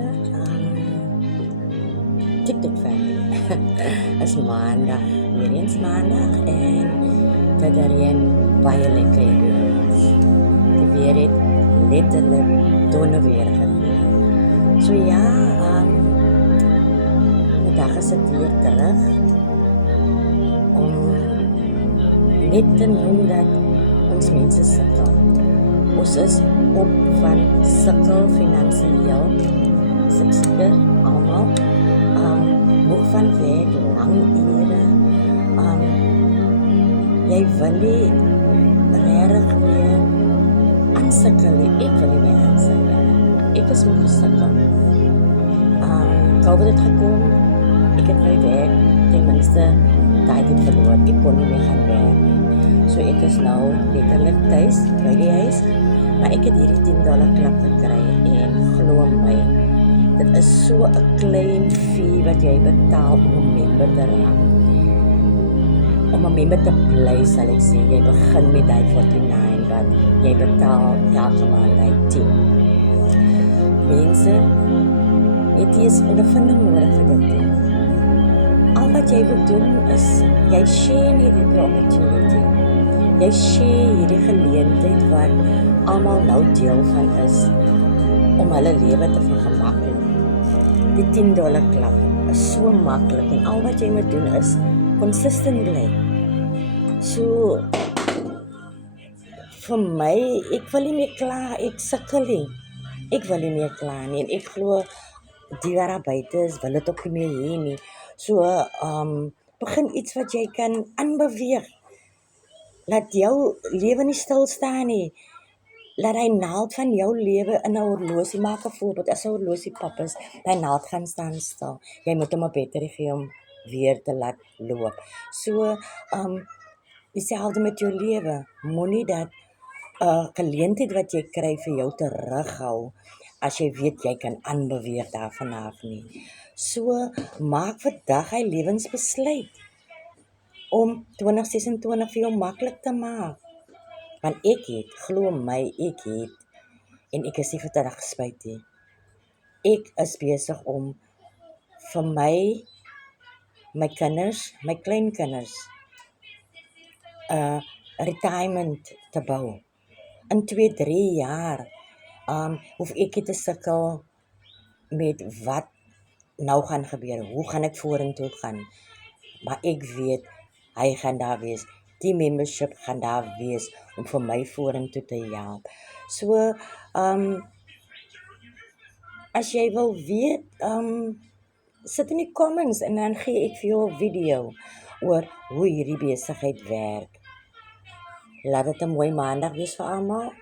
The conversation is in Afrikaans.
goeiemôre. TikTok family. Is maandag, weer eens maandag en dat er een baie lekker is. Die weer het letterlik donne weer gegee. So ja, vandag is ek weer terug om net te noem dat ons mense sukkel. Ons is op van sukkel finansiëel, seker almal. Moeg van werk, lang ure. Jy wil nie regtig meer aansukkel nie. Ek wil nie meer aansukkel. Ek is moeg gesukkel. COVID het gekom, ek het my werk ten minste tyd het verloor. Ek kon nie meer gaan werk nie. So ek is nou letterlik tuis by die huis, maar ek het hierdie $10 klap gekry en glo my, dit is so 'n klein fee wat jy betaal om 'n member te raak. Om 'n member te bly, sal ek sê, jy begin met die 49 wat jy betaal elke maand die 10. Mense, het is ondervinding nodig vir dit. Al wat jy wil doen is, jy share hierdie opportunity. Jy share hierdie geleentheid wat almal nou deel van is, om hulle lewe te vergemaklik. Die $10 klap is so maklik en al wat jy moet doen is consistent bly. So vir my, ek wil nie meer kla, ek sukkel nie. Ek wil nie meer kla nie en ek glo die wat daar buite is, wil dit ook nie meer hê nie. So begin iets wat jy kan aanbeweeg. Laat jou lewe nie stil staan nie. Laat hy naald van jou lewe in 'n horlosie, maak 'n voorbeeld, as 'n horlosie pap is, hy naald gaan staan stil. Jy moet hom 'n batterie gee om weer te laat loop. So, dieselfde met jou lewe. Moenie dat 'n geleentheid wat jy kry vir jou terughou, as jy weet jy kan aanbeweeg daarvan af nie. So, maak vandag hy lewensbesluit om 2026 vir jou maklik te maak. Want ek het, glo my, en ek is nie vandag spyt nie. Ek is besig om vir my kinders, my kleinkinders, retirement te bou. In 2-3 jaar, hoef ek nie te sukkel met wat nou gaan gebeur, hoe gaan ek vorentoe gaan. Maar ek weet, hy gaan daar wees. Die membership gaan daar wees om vir my vorentoe te help. So, as jy wil weet, sit in die comments en dan gee ek vir jou 'n video oor hoe hierdie besigheid werk. Laat dit 'n mooi maandag wees vir almal.